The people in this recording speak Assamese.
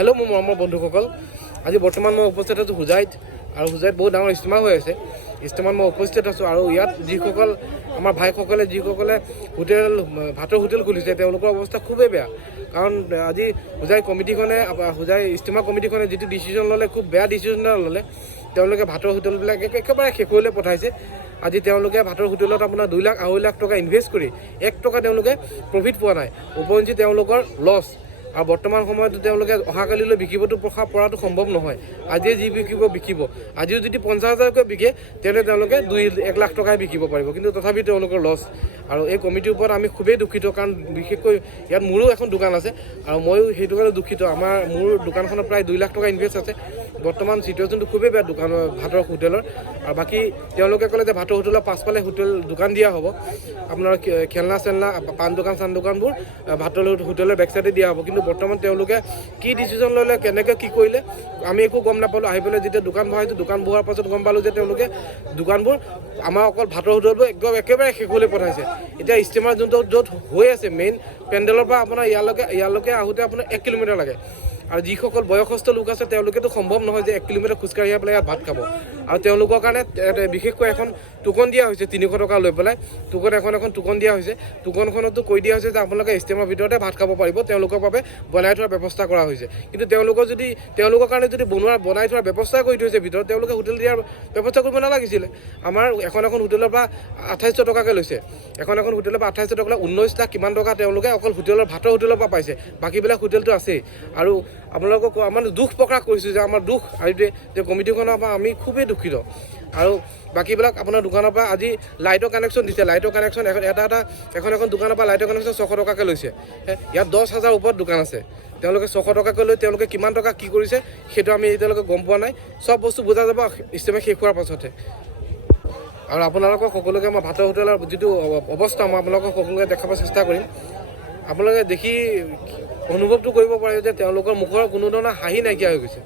হেল্ল' মোৰ মৰমৰ বন্ধুসকল, আজি বৰ্তমান মই উপস্থিত আছোঁ হোজাইত। আৰু হোজাইত বহুত ডাঙৰ ইজতেমা হৈ আছে। ইজতেমাত মই উপস্থিত আছোঁ আৰু ইয়াত যিসকল আমাৰ ভাইসকলে যিসকলে ভাতৰ হোটেল খুলিছে তেওঁলোকৰ অৱস্থা খুবেই বেয়া। কাৰণ আজি হোজাই কমিটিখনে হোজাই ইজতেমা কমিটিখনে যিটো ডিচিশ্যন ল'লে, খুব বেয়া ডিচিশ্যন ল'লে। তেওঁলোকে ভাতৰ হোটেলবিলাক একেবাৰে শেষলৈ পঠাইছে। আজি তেওঁলোকে ভাতৰ হোটেলত আপোনাৰ 2 লাখ 2.5 লাখ টকা ইনভেষ্ট কৰি 1 টকা তেওঁলোকে প্ৰফিট পোৱা নাই। উপৰঞ্চি তেওঁলোকৰ লছ। আৰু বৰ্তমান সময়ত তেওঁলোকে অহাকালিলৈ বিকিবতো পৰাটো সম্ভৱ নহয়। আজিয়ে যি বিকিব। আজিও যদি 50,000কৈ বিকে তেন্তে তেওঁলোকে 1 লাখ টকাই বিকিব পাৰিব, কিন্তু তথাপি তেওঁলোকৰ লছ। আৰু এই কমিটিৰ ওপৰত আমি খুবেই দুখিত, কাৰণ বিশেষকৈ ইয়াত মোৰো এখন দোকান আছে আৰু ময়ো সেইটো কাৰণে দুখিত। মোৰ দোকানখনত প্ৰায় 2 লাখ টকা ইনভেষ্ট আছে। বৰ্তমান চিটুৱেশ্যনটো খুবেই বেয়া ভাতৰ হোটেলৰ। আৰু বাকী তেওঁলোকে ক'লে যে ভাতৰ হোটেলৰ পাছফালে দোকান দিয়া হ'ব, আপোনাৰ খেলনা চেলনা পাণ দোকান চান দোকানবোৰ ভাতৰ হোটেলৰ বেকচাইডে দিয়া হ'ব। কিন্তু বৰ্তমান তেওঁলোকে কি ডিচিশ্যন ল'লে, কেনেকৈ কি কৰিলে আমি একো গম নাপালোঁ। আহি পেলাই যেতিয়া দোকান বহাইছোঁ, দোকান বহোৱাৰ পাছত গম পালোঁ যে তেওঁলোকে দোকানবোৰ আমাৰ অকল ভাতৰ হোটেলবোৰ একেবাৰে শেষলৈ পঠাইছে। এতিয়া ইজতেমাৰ যোনটো য'ত হৈ আছে মেইন পেণ্ডেলৰ পৰা আপোনাৰ ইয়ালৈকে আহোঁতে আপোনাৰ 1 কিলোমিটাৰ লাগে। আৰু যিসকল বয়সস্থ লোক আছে তেওঁলোকেতো সম্ভৱ নহয় যে 1 কিলোমিটাৰ খোজকাঢ়ি পেলাই ইয়াত ভাত খাব। আৰু তেওঁলোকৰ কাৰণে বিশেষকৈ এখন টোকন দিয়া হৈছে 300 টকা লৈ পেলাই। এখন টোকন দিয়া হৈছে। টোকনখনতো কৈ দিয়া হৈছে যে আপোনালোকে ইজতেমাৰ ভিতৰতে ভাত খাব পাৰিব, তেওঁলোকৰ বাবে বনাই থোৱাৰ ব্যৱস্থা কৰা হৈছে। কিন্তু তেওঁলোকৰ কাৰণে যদি বনাই থোৱাৰ ব্যৱস্থা কৰি থৈছে ভিতৰত, তেওঁলোকে হোটেল দিয়াৰ ব্যৱস্থা কৰিব নালাগিছিলে। আমাৰ এখন হোটেলৰ পৰা 2800 টকাকৈ লৈছে। এখন হোটেলৰ পৰা 2800 টকা, 19 লাখ কিমান টকা তেওঁলোকে অকল ভাতৰ হোটেলৰ পৰা পাইছে। বাকীবিলাক হোটেলটো আছেই। আৰু আপোনালোকক আমাৰ দুখ প্ৰকাশ কৰিছোঁ যে আমাৰ দুখ এইটোৱে যে কমিটিখনৰ পৰা আমি খুবেই দুখিত। আৰু বাকীবিলাক আপোনাৰ দোকানৰ পৰা আজি লাইটৰ কানেকশ্যন দিছে। লাইটৰ কানেকশ্যন এখন দোকানৰ পৰা লাইটৰ কানেকশ্যন 600 টকাকৈ লৈছে। ইয়াত 10,000 ওপৰত দোকান আছে। তেওঁলোকে 600 টকাকৈ লৈ তেওঁলোকে কিমান টকা কি কৰিছে সেইটো আমি এতিয়ালৈকে গম পোৱা নাই। চব বস্তু বুজা যাব ইজতেমা শেষ হোৱাৰ পাছতহে। আৰু আপোনালোকক সকলোকে মই ভাতৰ হোটেলৰ যিটো অৱস্থা মই আপোনালোকক সকলোকে দেখাব চেষ্টা কৰিম। আপোনালোকে দেখি অনুভৱটো কৰিব পাৰে যে তেওঁলোকৰ মুখৰ কোনো ধৰণৰ হাঁহি নাইকিয়া হৈ গৈছে।